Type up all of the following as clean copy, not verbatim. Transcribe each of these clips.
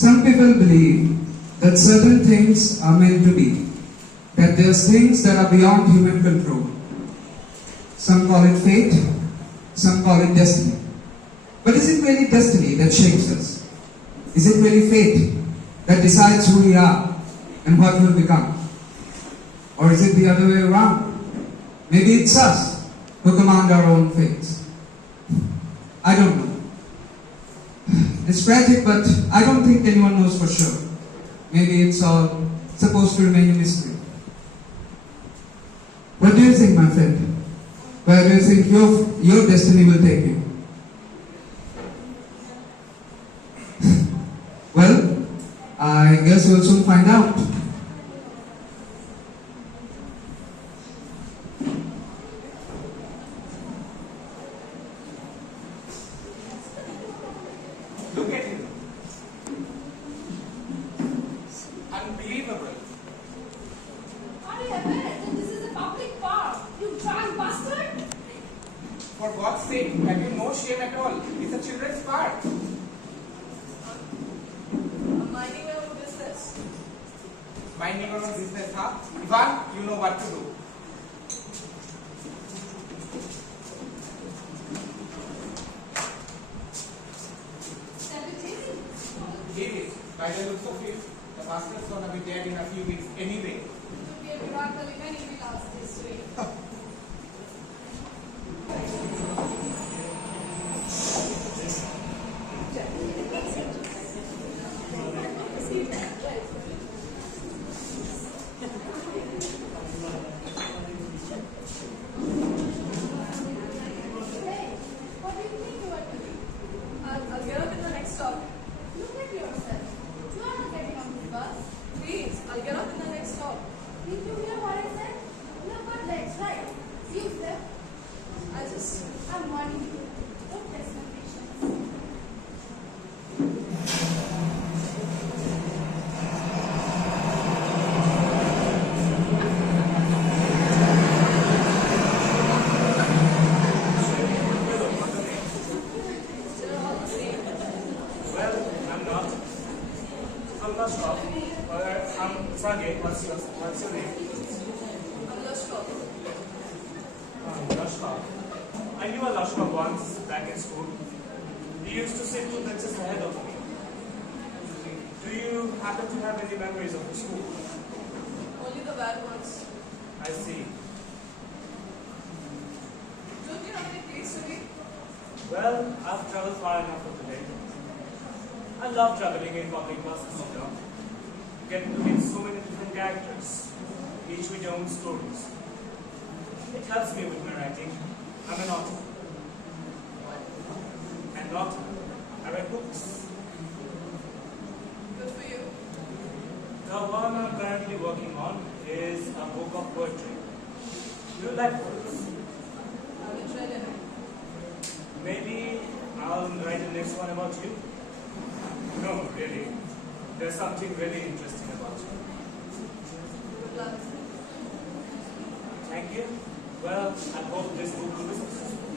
Some people believe that certain things are meant to be, that there's things that are beyond human control. Some call it fate, some call it destiny. But is it really destiny that shapes us? Is it really fate that decides who we are and what we'll become? Or is it the other way around? Maybe it's us who command our own fates. I don't know. It's tragic, but I don't think anyone knows for sure. Maybe it's all supposed to remain a mystery. What do you think, my friend? Where do you think your destiny will take you? Well, I guess we'll soon find out. Look at him. Unbelievable. Are you aware that this is a public park? You drunk bastard! For God's sake, have you no shame at all? It's a children's park. I'm minding my own business. Minding your own business, huh? Ivan, you know what to do. Salutating. David, by the looks of it, the master's gonna be dead in a few weeks anyway. It would be a miracle if anybody lost this way. Hey, what do you think you are doing? I'll get up in the next stop. Look at yourself. You are not getting on the bus. Please, I'll get up in the next stop. Did you hear what I said? You have got legs, right? See you there. I'm warning you. Don't test my patience. They're all the same. Well, I'm not. I'm Lashkov. I'm Sergey. What's your name? I'm Lashkov. Lashkov. I knew a Lashkov once back in school. He used to sit 2 benches ahead of me. Do you happen to have any memories of the school? Only the bad ones. I see. Don't you have any place to be? Well, I've traveled far enough for today. I love traveling in public buses, you know. Get to meet so many different characters, each with their own stories. It helps me with my writing. I'm an author. An author. I write books. Good for you. The one I'm currently working on is a book of poetry. Do you like poets? I haven't read any. Maybe I'll write the next one about you? No, really. There's something really interesting about you. Good luck. Thank you. Well, I hope this book will be successful.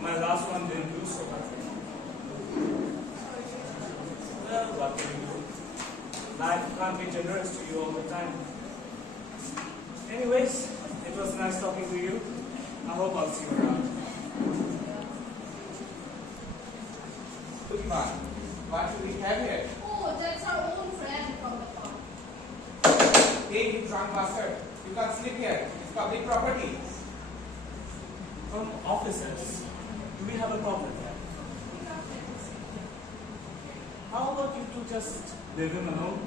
My last one didn't do so well. Well, what can you do? Life can't be generous to you all the time. Anyways, it was nice talking to you. I hope I'll see you around. Ivan, what do we have here? Oh, that's our own friend from the park. Hey, you drunk bastard. You can't sleep here. It's public property. Officers, do we have a problem here? How about you two just leave him alone?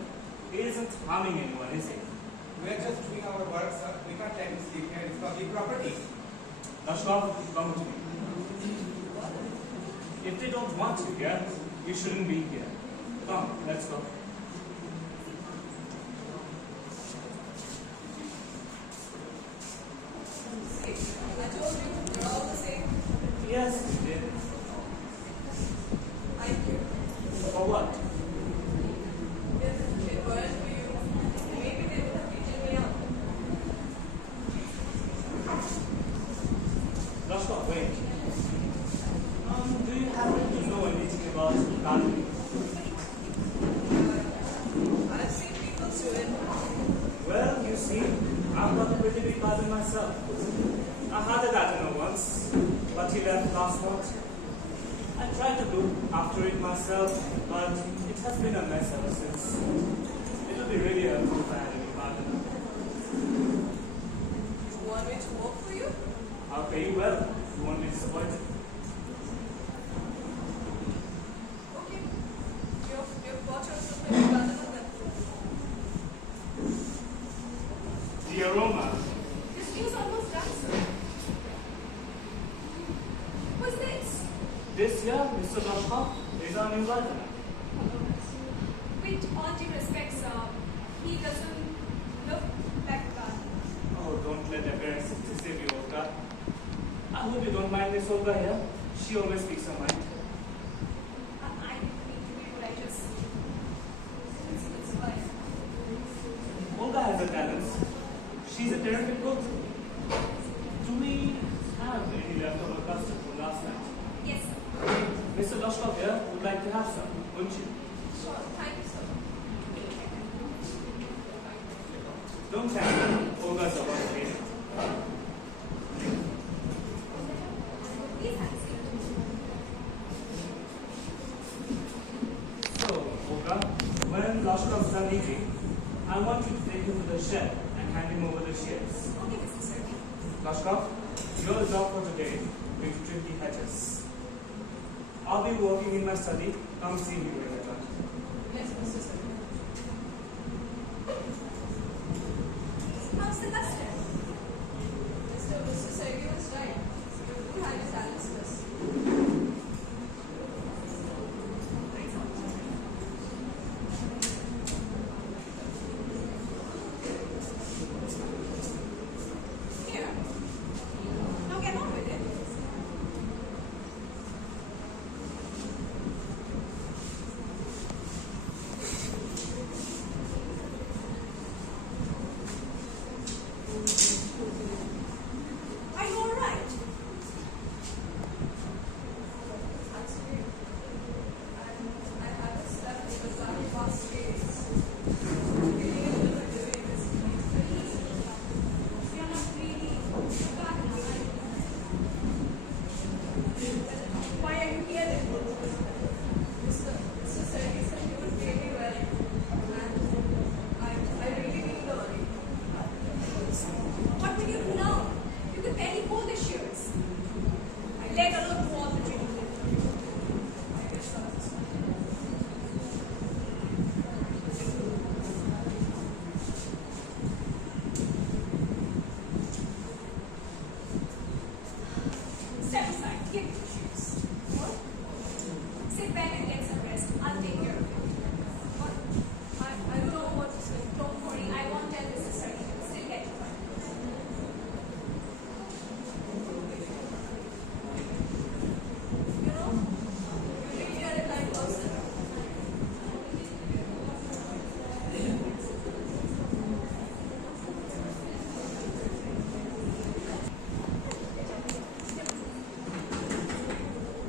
He isn't harming anyone, is he? We're just doing our work, sir. We can't let him sleep here. It's public property. Lashkov, come with me. If they don't want you here, you shouldn't be here. Come, let's go. See, I told you, we're all the same. Yes, you did. Thank you. For what? If it weren't for you, maybe they would have beaten me up. Lashkov, wait. Do you happen to know anything about gardening? I had a gardener once, but he left last month. I tried to look after it myself, but it has been a mess ever since. It will be really helpful if I had a new gardener. You want me to work for you? I'll pay you well. You won't be disappointed. Okay. You've got yourself a new gardener then. The aroma. This news almost done, sir. What's this? This here, Mr. Loshkov, is our new gardener. With all due respect, sir, he doesn't look like a gardener. Oh, don't let appearances deceive you, Olga. I hope you don't mind Miss Olga here. She always speaks her mind. I didn't mean to be rude, I just... It's fine. Olga has a talent. She's a terrific cook. Do we have any leftover custard from last night? Yes, sir. Mr. Loshkov here would like to have some, wouldn't you? Sure, thank you, sir. Don't tell me. Olga's about to pay. Please have a seat. So, Olga, when Loshkov's done eating, I want you to take him to the shed and hand him over the shears. Okay, Mr. Sergey. Loshkov, your job for today will be to trim the hedges. I'll be working in my study. Come see me when you're done. Yes, Mr. Sergey. How's the custard? Mr. Sergey was right. You had your talents first. Here. Now get on with it. Are you alright? Actually, I haven't slept because I have past days. Feeling a little delirious. You're not really bad enough. Why are you here then? Mr. Sergey said you would pay me well. And I really need the money. What will you do now? You could barely hold the shears. Let alone hold the drink. I guess that's step aside. Give me the shears. What? Sit back and get some rest. I'll take care of it. What? I don't know what to say. Don't worry. I won't tell Mrs. Sergey. Still get it. You know, you really are a kind person.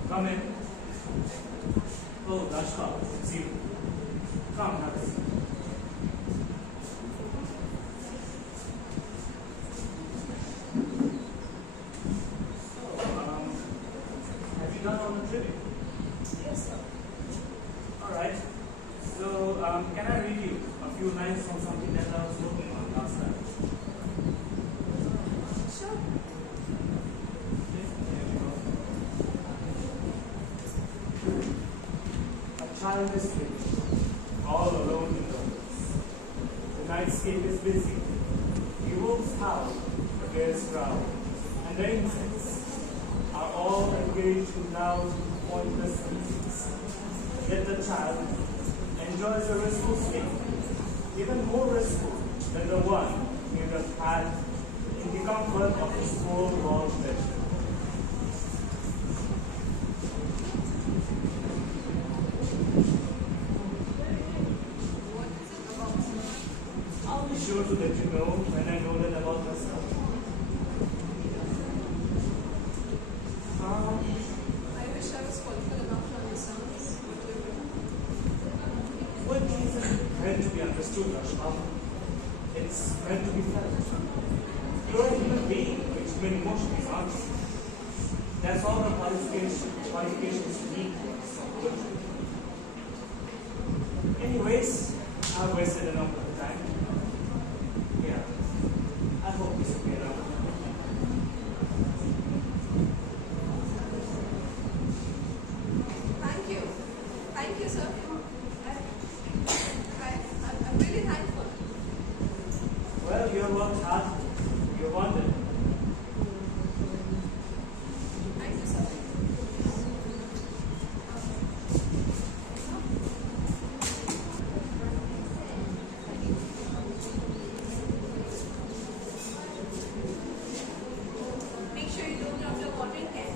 Come in. Oh, Loshkov, it's you. Come, have a seat. So, have you done all the trimming? Yes, sir. Alright. So, can I read you a few lines from something that I was working on last night? Sure. Here we go. A child is sleeping, all alone in the woods. The nightscape is busy. The wolves howl, the bears growl, and the insects are all engaged in loud, pointless sneezes. Yet the child enjoys a restful sleep, even more restful than the one he would have had in the comfort of his four-walled bedroom. What is it about, sir? I'll be sure to let you know when I know that about myself. I wish I was qualified enough to understand this. Poetry isn't meant to be understood, Rashma. It's meant to be felt. You're a human being, which means emotions, aren't they? That's all the qualifications need towards poetry. Anyways, I've wasted enough of the time. Yeah, I hope this will be enough. Thank you. Thank you, sir. I'm really thankful. Well, you worked hard. You won it. Thank you, sir. Make sure you don't drop your watering can.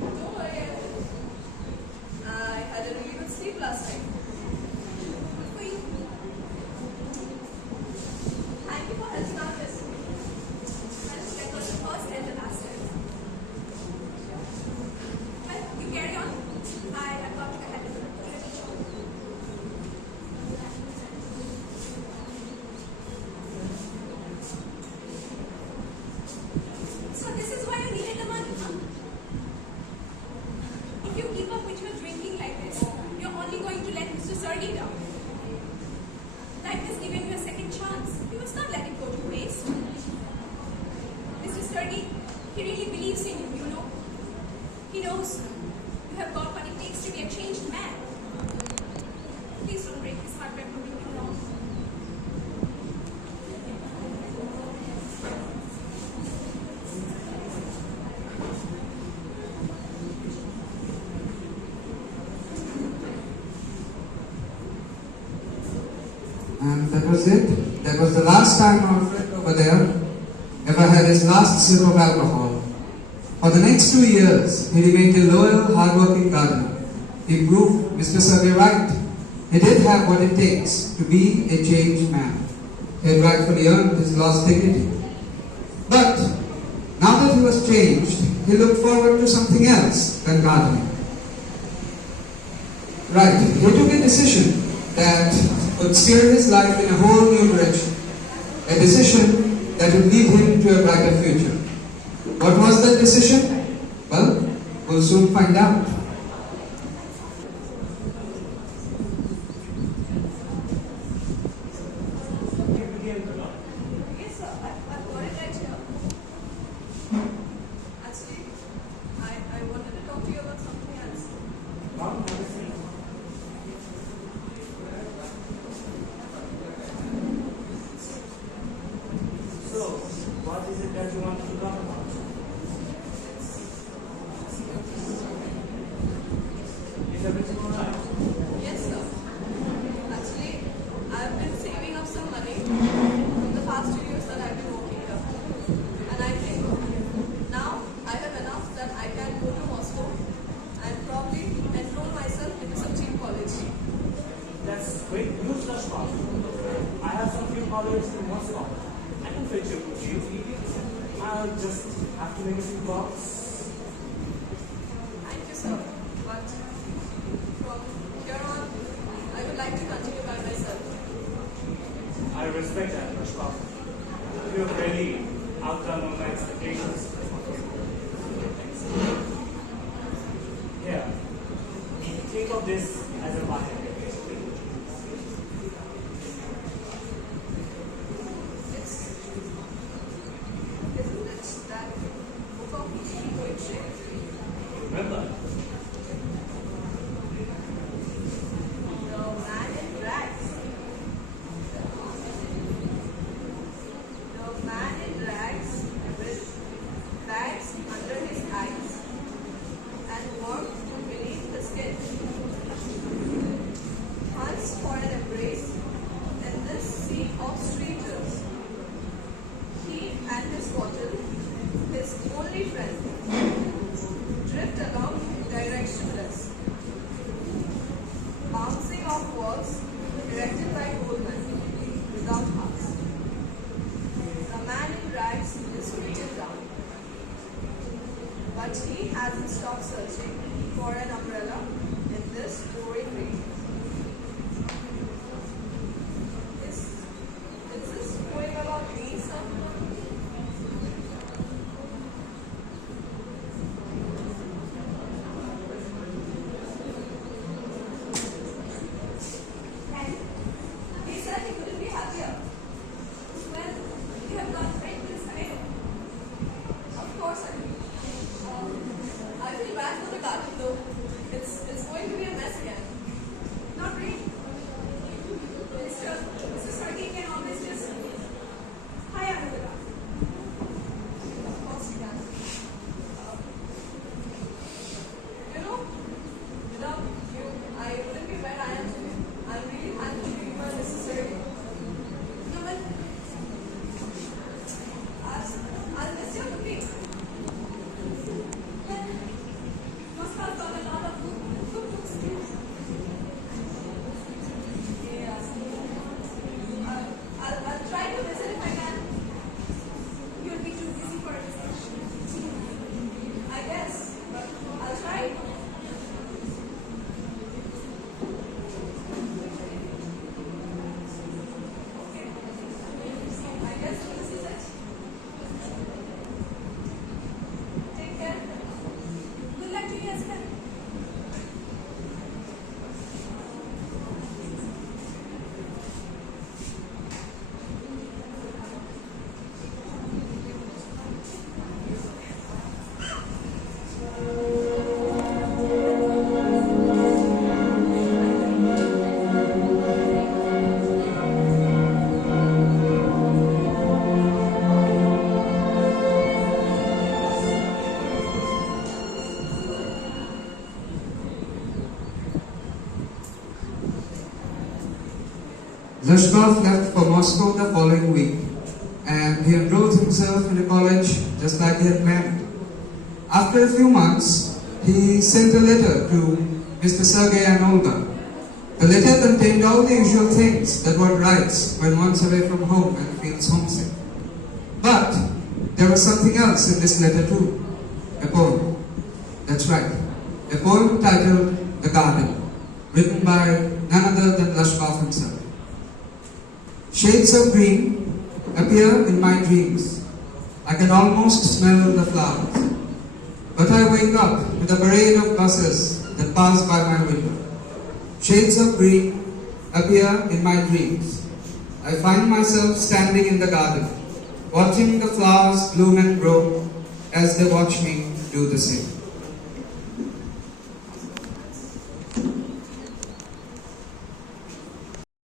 Don't worry. I had a really good sleep last night. Good for you. Thank you for helping out this. That was the first and the last time. Well, you carry on. I have got to the head of the So this is why you needed the money, huh? If you keep up with your drinking like this, you're only going to let Mr. Sergey down. Life has given you a second chance. You must not let it go to waste. Mr. Sergey, he really believes in you, you know. He knows you have got what it takes to be a changed man. Please don't break his heart by proving him wrong. And that was it. That was the last time our friend over there ever had his last sip of alcohol. For the next 2 years, he remained a loyal, hardworking gardener. He proved Mr. Survey right. He did have what it takes to be a changed man. He had rightfully earned his lost dignity. But now that he was changed, he looked forward to something else than gardening. Right, he took a decision that would steer his life in a whole new direction. A decision that would lead him to a brighter future. What was that decision? Well, we'll soon find out. Yes, sir. I've got it right here. Actually, I wanted to talk to you about something else. Come, have a seat. So, what is it that you want to talk about? Is everything alright? Yes, sir. Actually, I've been saving up some money from the past 2 years that I've been working here. And I think now I have enough that I can go to Moscow and probably enroll myself into some cheap college. That's great news, Lashma. I have some few colleagues in Moscow. I can fetch you with you. I'll just have to make a few calls. Thank you, sir. But from here on, I would like to continue by myself. I respect that, Lashma. You have really outdone my expectations. Here, think of this as a bucket. Isn't it that book of poetry? Remember, The man in rags. The man in rags with bags under his eyes and warmth beneath the skin. Hunts for an embrace in this sea of strangers. He and his bottle, his only friend, drift along directionless, bouncing off walls erected by old men without hearts. The man in rags is reaching down, but he hasn't stopped searching for an umbrella in this pouring rain. Is this going about me, sir? Zhashkov left for Moscow the following week, and he enrolled himself in a college just like he had planned. After a few months, he sent a letter to Mr. Sergey and Olga. The letter contained all the usual things that one writes when one's away from home and feels homesick. But there was something else in this letter too. A poem. That's right. A poem titled The Garden, written by none other than Zhashkov himself. Shades of green appear in my dreams. I can almost smell the flowers. But I wake up with a parade of buses that pass by my window. Shades of green appear in my dreams. I find myself standing in the garden, watching the flowers bloom and grow as they watch me do the same.